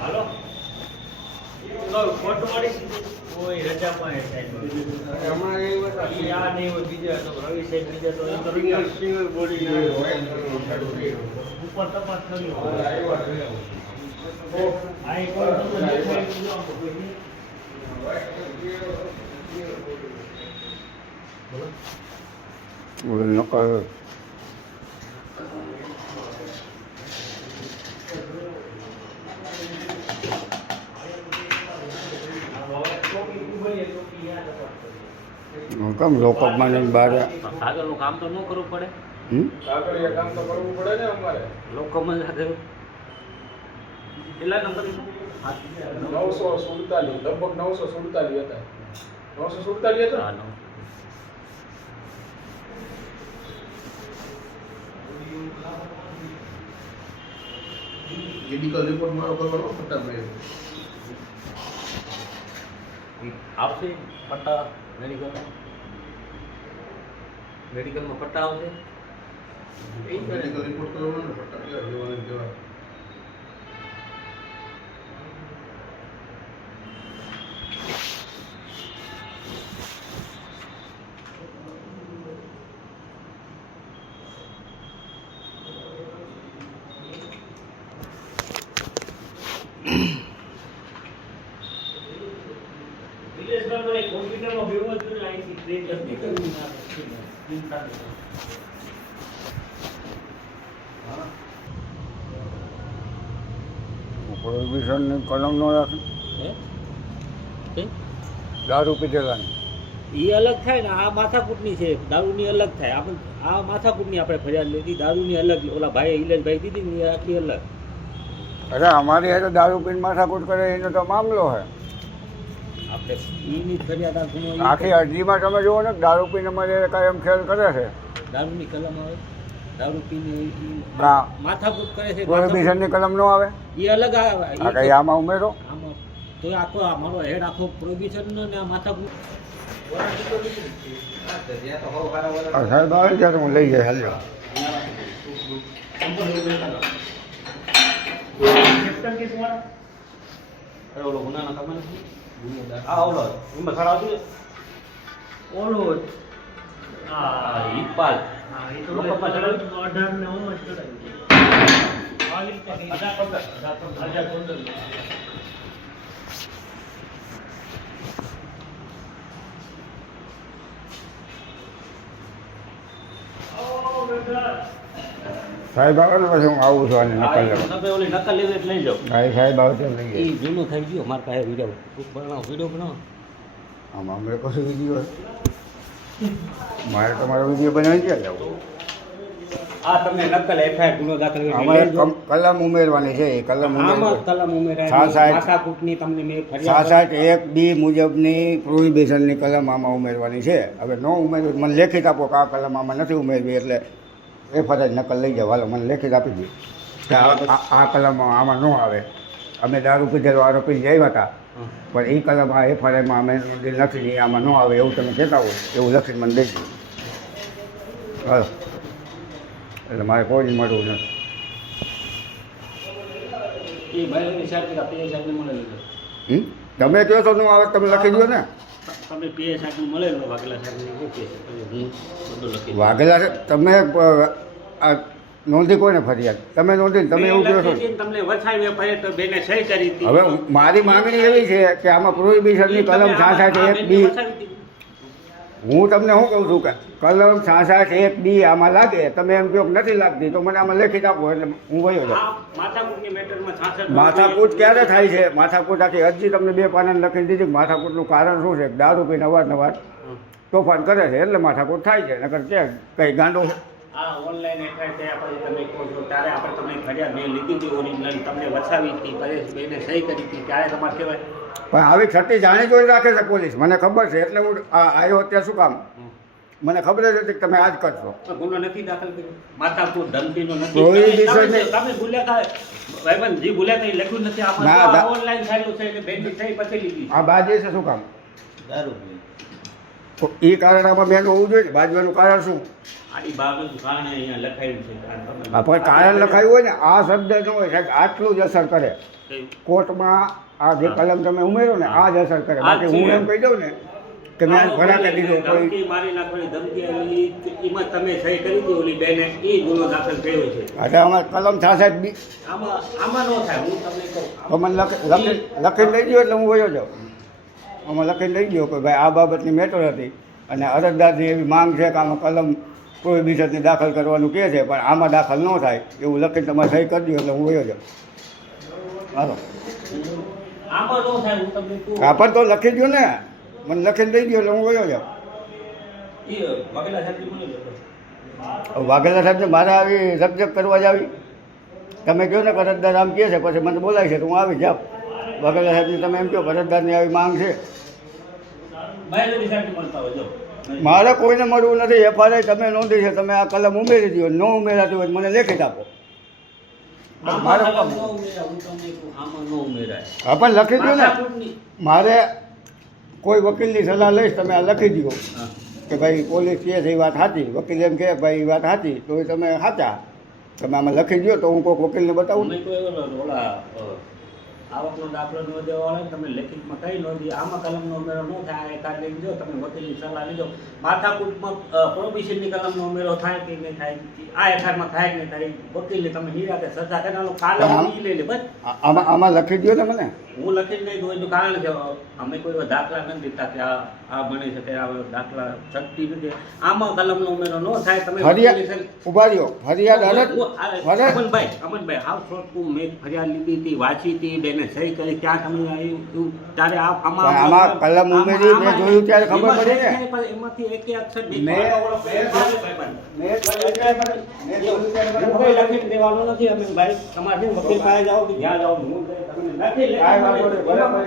હાલો. ખોટું મળી? કોઈ રજામાં આ નહીં હોય બીજા તો રવિ સાહેબ બીજા તો ઉપર તપાસ કરી લો આ એક વાર તમને દેખાય તો આમ કેમ લોકો મને બહાર કાગળનું કામ તો ન કરવું પડે. હમ? કાગળિયા કામ તો કરવું પડે ને અમારે. લોકો મને આગળ કેટલા નંબર નવસો સુડતાલીસ. લગભગ નવસો સુડતાલીસ હતા. નવસો સુડતાલીસ હતા? ને? મેડિકલ રિપોર્ટ મારો કરવાનો ફટાક મેં આવશે પટ્ટા મેડિકલ મેડિકલમાં પટ્ટા આવશે મેડિકલ રિપોર્ટ કરવાનો ફટાક કેવા જેવા ને કેવા વિદેશમાં મને કોમ્પ્યુટરમાં ભેગું હતું ને અહીંથી પ્રિન્ટ કરી પ્રિન્ટ કાઢી પ્રોહિબિશનની કલમ ન રાખે. દારૂ પીધેલાની. એ અલગ થાય ને આ માથાકૂટની છે દારૂની અલગ થાય. આપણે આ માથાકૂટની આપણે ફરિયાદ લીધી દારૂની અલગ. ઓલા ભાઈ ઇલેશભાઈ દીધી ને એ આખી અલગ. અરે અમારી હારે દારૂ પીને માથાકૂટ કરે એનો તો મામલો છે આપણે એની ફરિયાદ આખી અરજીમાં તમે જુઓ ને કે દારૂ પીને મને કાંઈ કાયમ ખેલ કરે છે. દારૂની કલમ આવે દારૂ પીને માથાભૂત માથાકૂટ કરે છે પ્રોહિબિશનની કલમ ન આવે? એ અલગ આવે આ કઈ આમાં ઉમેરો? આમાં તો આખો આ મારો હેડ આખો પ્રોહિબિશન ને માથાકૂટ. આ સાહેબ આવે ત્યારે હું લઈ જાય હાલ્યો. ઓલો આ ઓલો એમાં ખરા આવતું ઓલો આ ચડાવ્યું? હજાર પંદર. હજાર પંદર. સાહેબ આવે ને પછી હું આવું છું આની નકલ લેવા. તમે ઓલી નકલ લેવી એટલે લઈ જાઓ. હા સાહેબ આવે ત્યારે લઈ જાય. જૂનું થઈ ગયું મારા પાસે વીડિયો બનાવો વીડિયો બનાવો. આમાં અમે કશું વીડિયો મારે તમારો વીડિયો બનાવી ક્યાં જવું? આ તમે નકલ એફઆઈઆર ગુનો દાખલ અમારે કલમ ઉમેરવાની છે એ કલમ ઉમેરવાની કલમ. માથાકૂટની તમને મેં સાત એક બી મુજબની પ્રોહિબિશનની કલમ આમાં ઉમેરવાની છે. હવે ન ઉમેરવી મને લેખિત આપો કે આ કલમ આમાં નથી ઉમેરવી એટલે એ ફરજ નકલ લઈ જાઓ. હાલો મને લેખિત આપી દે કે આ આ- આ કલમ આમાં ન આવે. અમે દારૂ પીધેલો આરોપી આવ્યા હતા. પણ એ કલમ આ એફઆઈઆરમાં અમે નથી આમાં ન આવે એવું તમે કહેતા હોય એવું લખીને મને દેજો હાલો. એટલે મારે કોઈ જ મળવું નથી? તમે કહો છો? નું આવે તમે લખી દો ને. તમે પીએ સાહેબનું મળેલું વાઘેલા હું. વાઘેલા તમે આ નોંધી કોને ફરિયાદ તમે નોંધી તમે એવું કહો છો તમને વસાવી ફરિયાદ તો બેને સહી કરી હતી હવે મારી માંગણી એવી છે કે આમાં પ્રોહિબિશનની કલમ છાસઠ એક બી. હું તમને શું કહું છું કે કલમ છાસઠ એક બી આમાં લાગે તમે એમ કહો નથી લાગતી તો મને આમાં લખી આપો એટલે હું વયો જાઉં. આ માથાકૂટની મેટરમાં 66 માથાકૂટ ક્યારે થાય છે? માથાકૂટ આખી અરજી તમને બે પાના લખી દીધી માથાકૂટનું કારણ શું છે? દારૂ પીને અવારનવાર નવાર તોફાન કરે છે એટલે માથાકૂટ થાય છે નકર કે કઈ ગાંડો આ ઓનલાઈન એફઆઈઆર થયા પછી તમે કહો છો ત્યારે આપણે તમને ફરિયાદ મેં લીધી હતી ઓરિજિનલ તમને વસાવી હતી પરેશભાઈને સહી કરી હતી ત્યારે તમારે કહેવાય પણ આવી છતી જાણી જોઈ રાખે છે પોલીસ. મને ખબર છે એટલે હું આવ્યો અત્યારે શું કામ? મને ખબર જ હતી કે તમે આજ કરશો. ગુનો નથી દાખલ કર્યો? માથાકૂટ ધમકીનો નથી Prohibition તમે- ને- તમે ભૂલ્યા હતા ભાઈબંધ જી ભૂલ્યા હતા લખ્યું નથી. ના, ઓનલાઈન થયેલું છે એટલે સહી પછી લીધી. આ બાજે છે શું કામ? દારૂ તો એ કારણ આમાં બેન હોવું જોઈએ ને બાજવાનું કારણ શું? પણ કારણ લખાયું હોય ને આ શબ્દ ન હોય સાહેબ આટલું જ અસર કરે. કોર્ટમાં આ જે કલમ તમે ઉમેરો ને આ જ અસર કરે. બાકી હું એમ કહી દઉં ને કે મેં ભરા કરી દીધું કોઈ મારી નાખવાની ધમકી એમાં તમે સહી કરી હતી ઓલી બેને એ ગુનો દાખલ થયો છે. એટલે અમારે કલમ થશે જ બી. આમાં આમાં ન થાય હું તમને કહું. તો મને લખી લઈ ગયો એટલે હું વયો જાઉં. આમાં લખીને લઈ ગયો કે ભાઈ આ બાબતની મેટર હતી અને અરજદારની એવી માંગ છે કે આમાં કલમ કોઈ બિશતની દાખલ કરવાનું કહે છે પણ આમાં દાખલ ન થાય એવું લખીને તમારે સહી કરી દો એટલે હું વયો જાઉં. હાલો. હું કાપડ તો લખી દો ને. મને લખીને દઈ દો એટલે હું ગયો જાઉં વાઘેલા સાહેબની મારે આવી રકજક કરવા જ આવી. તમે કહો ને કરજદાર આમ કહે છે પછી મને બોલાય છે તો હું આવી જાઉં. વાઘેલા સાહેબની તમે એમ કહો કરજદારની આવી માંગ છે. મારે કોઈને મળવું નથી. એફઆરઆઈ તમે નોંધી છે તમે આ કલમ ઉમેરી દો ન ઉમેરાતી હોય મને લેખિત આપો. મારે હું પણ લખી દો ને. મારે કોઈ વકીલની સલાહ લઈશ તમે આ લખી દો કે ભાઈ પોલીસ કહે છે એ વાત સાચી. વકીલ એમ કહે ભાઈ એ વાત સાચી તો એ તમે સાચા. તમે આમાં લખી દો તો હું કોઈક વકીલને બતાવું ને. આવકનો દાખલો ન દેવાવાળા તમે લેખિતમાં કઈ નોંધી આમાં કલમનો ઉમેરો ન થાય આ કાર્ડ લઈ જો તમે વકીલની સલાહ લીધો માથાકૂટમાં પ્રોબિશનની કલમનો ઉમેરો થાય કે નહીં થાય આ એફઆઈઆરમાં થાય કે નહીં થાય વકીલને તમે નિરાતે સજા આમ- કાલમ લઈ લે બસ. આમાં આમાં લખી દો ને મને. હું લખીને નહીં એનું કારણ કે અમે કોઈ દાખલા નથી દીધા કે આ આ બની શકે આ દાખલા શક્તિ નથી આમાં કલમનો ઉમેરો ન થાય તમે ઊભા રહ્યો ફરિયાદ હું- અમનભાઈ અમનભાઈ હાવ શોર્ટ મેં ફરિયાદ લીધી હતી વાંચી હતી બેને સહી કરી ત્યાં તમે આવ્યું તું ત્યારે આ- આમાં આમાં કલમ ઉમેરી મેં જોયું ત્યારે ખબર પડી ને. એમાંથી એક અક્ષર. મેં- હું લખીને દેવાનું નથી અમીનભાઈ તમારે વકીલ પાસે જાઓ કે જ્યાં જાઓ હું તમને